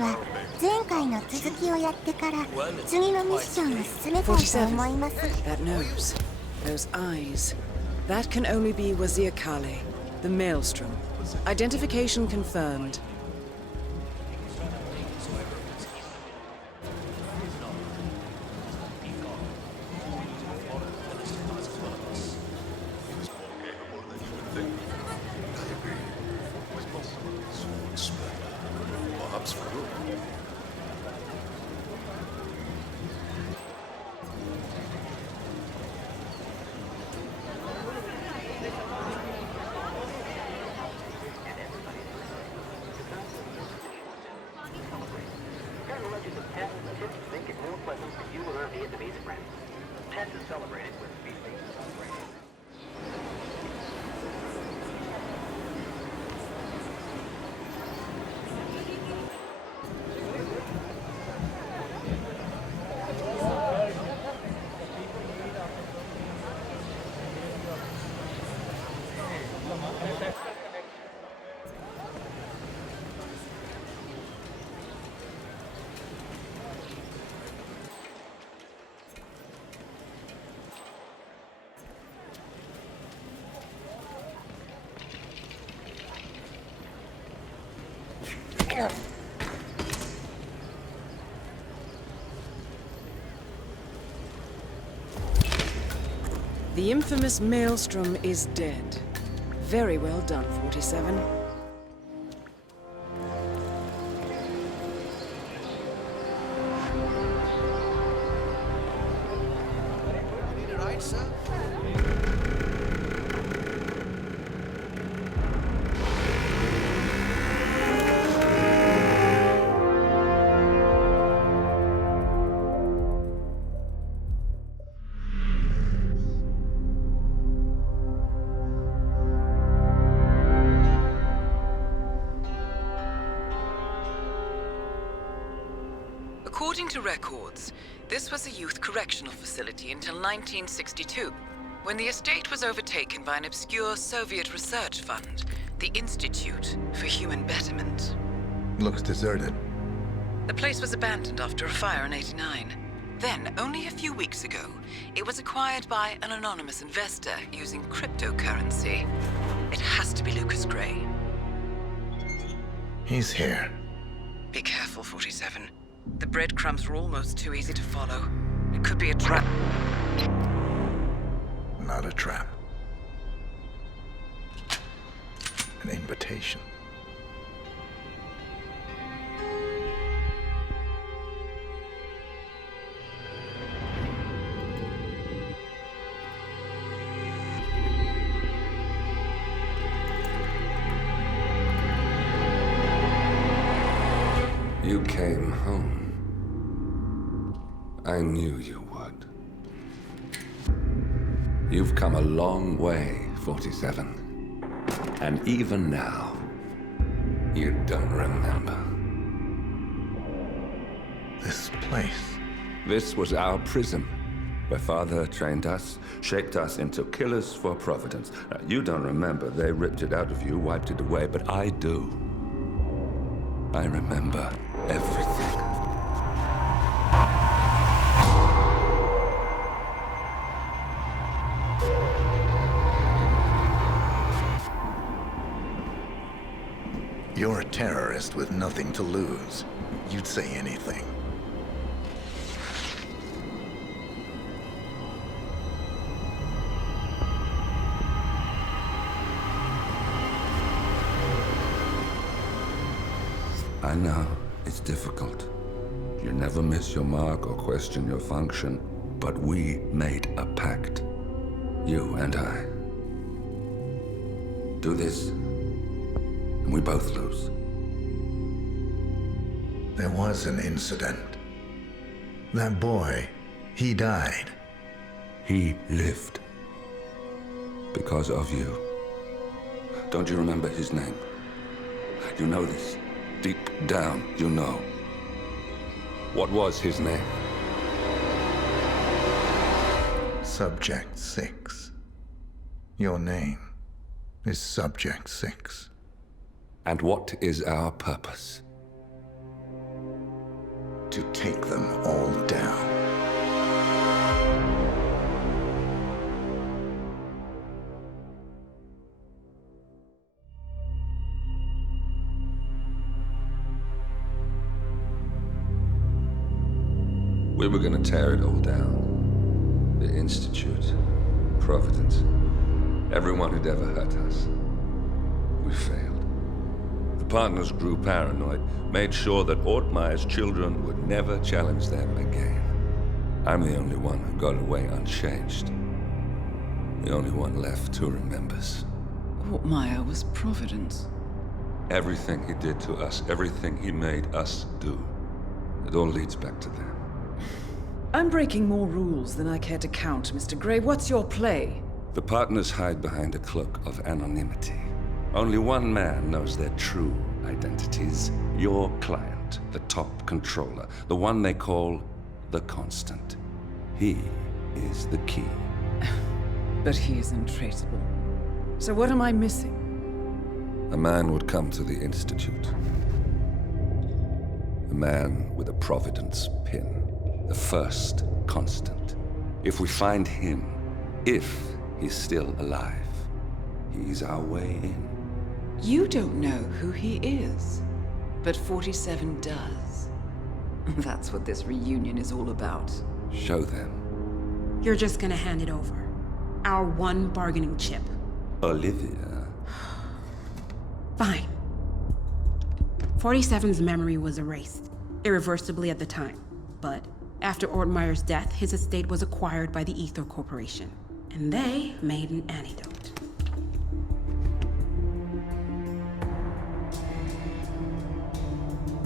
は前回の続きをやってから次のミッションを進めたいと思います。 That nose, those eyes. That can only be Waziakale, the Maelstrom. Identification confirmed. The infamous Maelstrom is dead. Very well done, 47. According to records, this was a youth correctional facility until 1962, when the estate was overtaken by an obscure Soviet research fund, the Institute for Human Betterment. Looks deserted. The place was abandoned after a fire in '89. Then, only a few weeks ago, it was acquired by an anonymous investor using cryptocurrency. It has to be Lucas Gray. He's here. Be careful, 47. The breadcrumbs were almost too easy to follow. It could be a trap. Not a trap. An invitation. You came home. I knew you would. You've come a long way, 47. And even now, you don't remember. This place. This was our prison, where Father trained us, shaped us into killers for Providence. You don't remember. They ripped it out of you, wiped it away, but I do. I remember everything. You're a terrorist with nothing to lose. You'd say anything. I know, it's difficult. You never miss your mark or question your function, but we made a pact. You and I. Do this, and we both lose. There was an incident. That boy, he died. He lived. Because of you. Don't you remember his name? You know this. Deep down, you know. What was his name? Subject 6. Your name is Subject 6. And what is our purpose? to take them all down. We were gonna tear it all down. The Institute, Providence, everyone who'd ever hurt us. We failed. The partners grew paranoid, made sure that Ortmeyer's children would never challenge them again. I'm the only one who got away unchanged. The only one left who remembers. Ortmeyer was Providence. Everything he did to us, everything he made us do, it all leads back to them. I'm breaking more rules than I care to count, Mr. Gray. What's your play? The partners hide behind a cloak of anonymity. Only one man knows their true identities. Your client, the top controller, the one they call the Constant. He is the key. But he is untraceable. So what am I missing? A man would come to the Institute. A man with a Providence pin. The first Constant. If we find him, if he's still alive, he's our way in. You don't know who he is, but 47 does. That's what this reunion is all about. Show them. You're just gonna hand it over. Our one bargaining chip. Olivia. Fine. 47's memory was erased, irreversibly at the time. But after Ortmeyer's death, his estate was acquired by the Ether Corporation. And they made an antidote.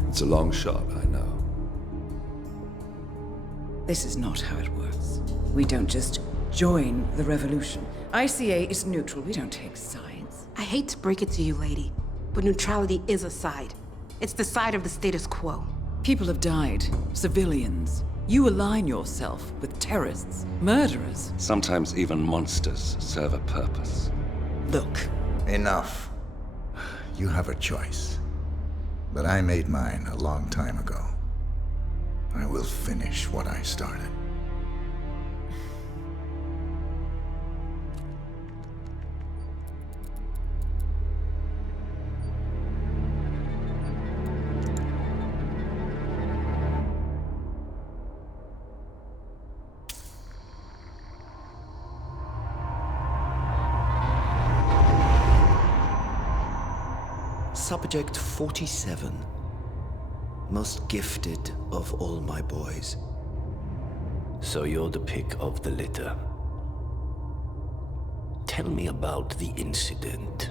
It's a long shot, I know. This is not how it works. We don't just join the revolution. ICA is neutral. We don't take sides. I hate to break it to you, lady, but neutrality is a side. It's the side of the status quo. People have died. Civilians. You align yourself with terrorists, murderers. Sometimes even monsters serve a purpose. Look, Enough. You have a choice. But I made mine a long time ago. I will finish what I started. Subject 47. Most gifted of all my boys. So you're the pick of the litter. Tell me about the incident.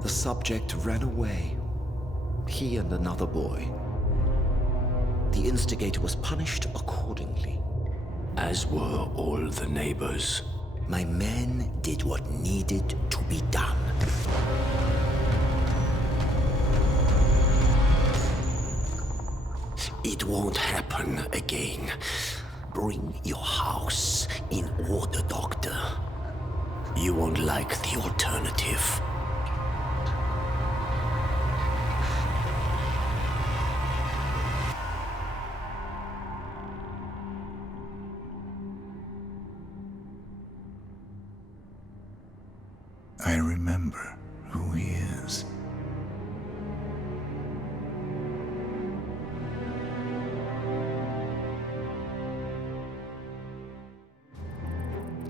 The subject ran away. He and another boy. The instigator was punished accordingly. As were all the neighbors. My men did what needed to be done. It won't happen again. Bring your house in order, Doctor. You won't like the alternative. I remember who he is.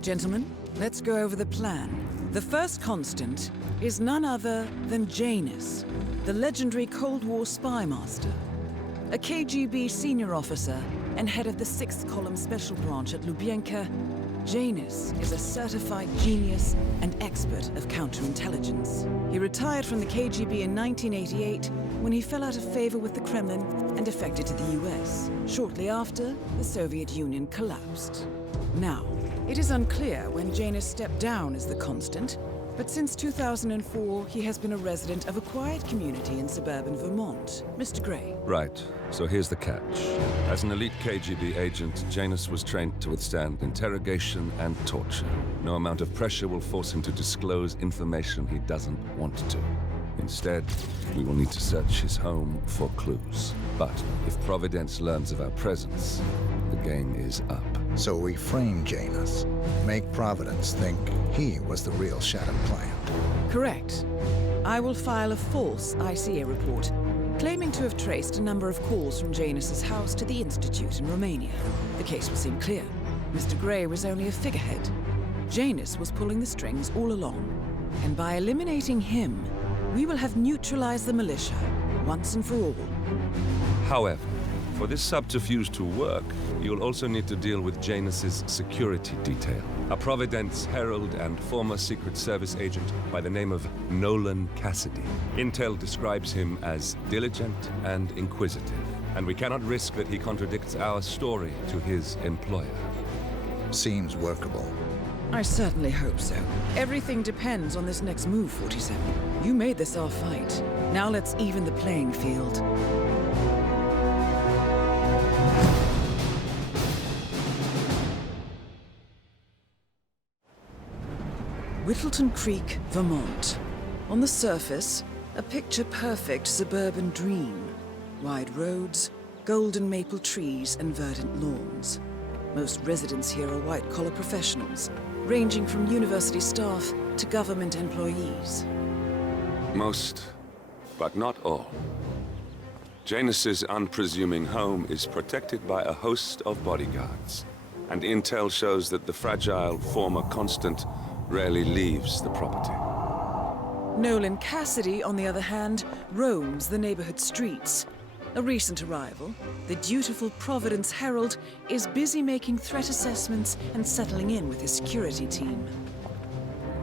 Gentlemen, let's go over the plan. The first Constant is none other than Janus, the legendary Cold War spy master. A KGB senior officer and head of the 6th Column Special Branch at Lubyanka, Janus is a certified genius and expert of counterintelligence. He retired from the KGB in 1988 when he fell out of favor with the Kremlin and defected to the US. Shortly after, the Soviet Union collapsed. Now, it is unclear when Janus stepped down as the Constant, but since 2004, he has been a resident of a quiet community in suburban Vermont. Mr. Gray. Right, so here's the catch. As an elite KGB agent, Janus was trained to withstand interrogation and torture. No amount of pressure will force him to disclose information he doesn't want to. Instead, we will need to search his home for clues. But if Providence learns of our presence, the game is up. So we frame Janus, make Providence think he was the real shattered client. Correct. I will file a false ICA report, claiming to have traced a number of calls from Janus's house to the Institute in Romania. The case will seem clear. Mr. Gray was only a figurehead. Janus was pulling the strings all along. And by eliminating him, we will have neutralized the militia, once and for all. However, for this subterfuge to work, you'll also need to deal with Janus's security detail. A Providence herald and former Secret Service agent by the name of Nolan Cassidy. Intel describes him as diligent and inquisitive, and we cannot risk that he contradicts our story to his employer. Seems workable. I certainly hope so. Everything depends on this next move, 47. You made this our fight. Now let's even the playing field. Whittleton Creek, Vermont. On the surface, a picture-perfect suburban dream. Wide roads, golden maple trees, and verdant lawns. Most residents here are white-collar professionals, ranging from university staff to government employees. Most, but not all. Janus's unpresuming home is protected by a host of bodyguards, and intel shows that the fragile former constant rarely leaves the property. Nolan Cassidy, on the other hand, roams the neighborhood streets. A recent arrival, the dutiful Providence Herald is busy making threat assessments and settling in with his security team.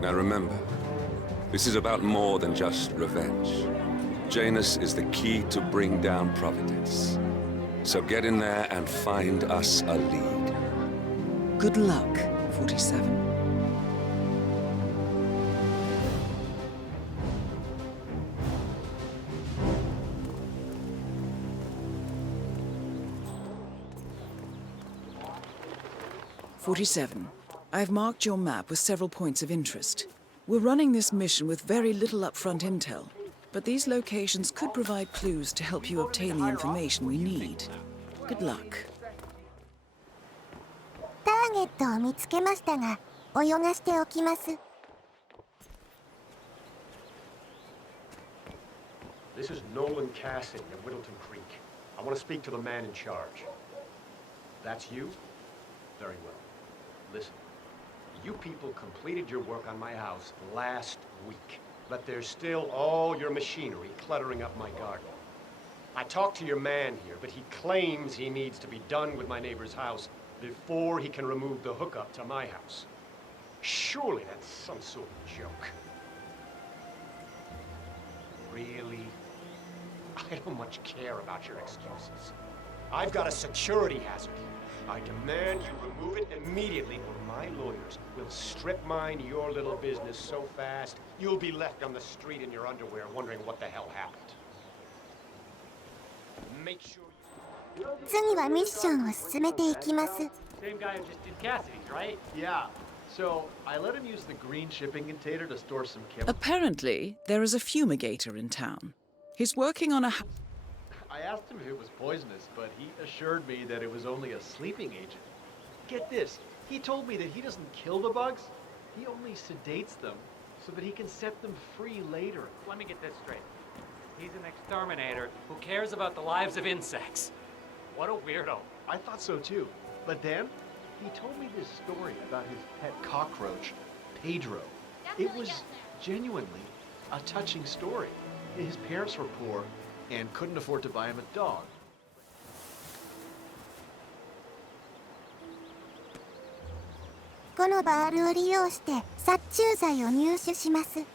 Now remember, this is about more than just revenge. Janus is the key to bring down Providence. So get in there and find us a lead. Good luck, 47. I've marked your map with several points of interest. We're running this mission with very little upfront intel, but these locations could provide clues to help you obtain the information we need. Good luck. ターゲットを見つけましたが、泳がしておきます。This is Nolan Cassidy of Whittleton Creek. I want to speak to the man in charge. That's you? Very well. Listen, you people completed your work on my house last week, but there's still all your machinery cluttering up my garden. I talked to your man here, but he claims he needs to be done with my neighbor's house before he can remove the hookup to my house. Surely that's some sort of joke. Really? I don't much care about your excuses. I've got a security hazard here. I demand you remove it immediately, or my lawyers will strip mine your little business so fast, you'll be left on the street in your underwear wondering what the hell happened. Make sure you... 次はミッションを進めていきます。 Same guy who just did Cassidy's, right? Yeah. So, I let him use the green shipping container to store some chemicals. Apparently, there is a fumigator in town. He's working on a... I asked him if it was poisonous, but he assured me that it was only a sleeping agent. Get this, he told me that he doesn't kill the bugs, he only sedates them so that he can set them free later. Let me get this straight. He's an exterminator who cares about the lives of insects. What a weirdo. I thought so too. But then, he told me this story about his pet cockroach, Pedro. It was genuinely a touching story. His parents were poor and couldn't afford to buy him a dog. このバールを利用して殺虫剤を入手します。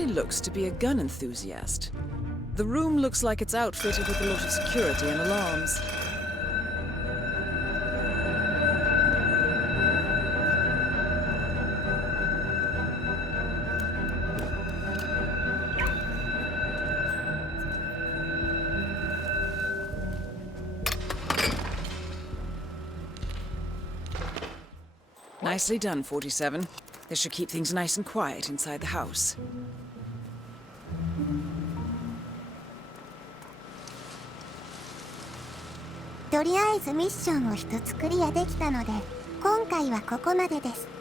Somebody looks to be a gun enthusiast. The room looks like it's outfitted with a lot of security and alarms. Nicely done, 47. This should keep things nice and quiet inside the house. とりあえずミッションを一つクリアできたので、今回はここまでです。